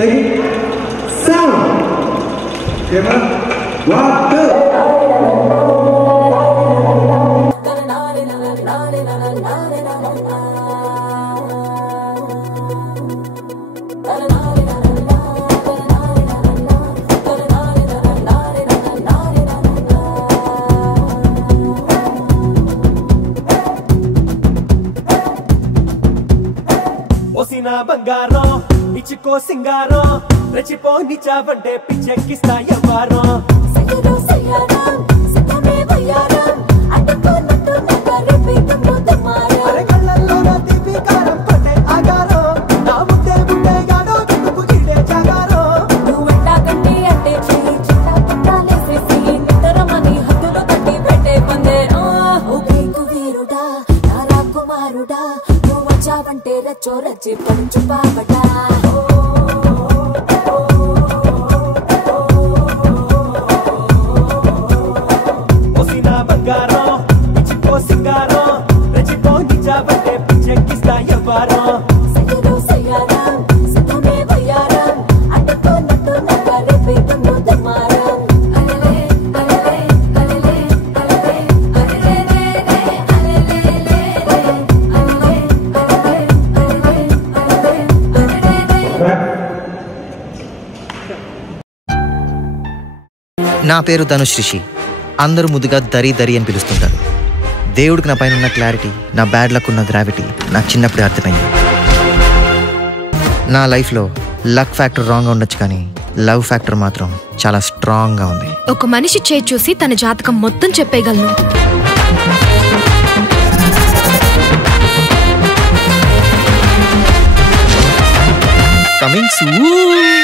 Take sound. Camera. 1, 2. ఓసినా బంగారం ఇచ్చుకో సింగారం రెచ్చిపో నిచావంటే పిచ్చెక్కిస్తా ఎవ్వారం సయ్యదో సయ్యారం సతమే వయ్యారం అడ్డుకోనట్టు నగరి పీటము దమారం అరే కళ్ళల్లో నా తీపి కారం పట్టే ఆగారం నా ముద్దే గాడో చుట్టుకు ఈడే జాగారం నువ్వెంటా గంటి అంటే చెయ్యి చిట్టా పుట్టాలేసేసి నిద్రమని హద్దులు కట్టి పెట్టే పందే ఊపికు వీరుడా నా రాకుమారుడా నువ్వు వచ్చావంటే రచ్చో రచ్చి పడుచు పాపటా ఓసినా బంగారం ఇచ్చుకో సింగారం రెచ్చిపో నిచావంటే పిచ్చెక్కిస్తా ఎవ్వారం సయ్యదో సయ్యారం సతమే వయ్యారం అడ్డుకోనట్టు నగరి పీటము దమారం అలలే అలలే అలలే అలలే అలలే అలలే నా పేరు ధనుష్ రిషి. అందరూ ముద్దుగా దరి దరి అని పిలుస్తుంటారు. దేవుడికి నా పైన ఉన్న క్లారిటీ, నా బ్యాడ్ లక్ ఉన్న గ్రావిటీ నాకు చిన్నప్పుడే అర్థమైంది. నా లైఫ్లో లక్ ఫ్యాక్టర్ రాంగ్గా ఉండొచ్చు, కానీ లవ్ ఫ్యాక్టర్ మాత్రం చాలా స్ట్రాంగ్గా ఉంది. ఒక మనిషి చేయి చూసి తన జాతకం మొత్తం చెప్పేయగలను. Coming soon.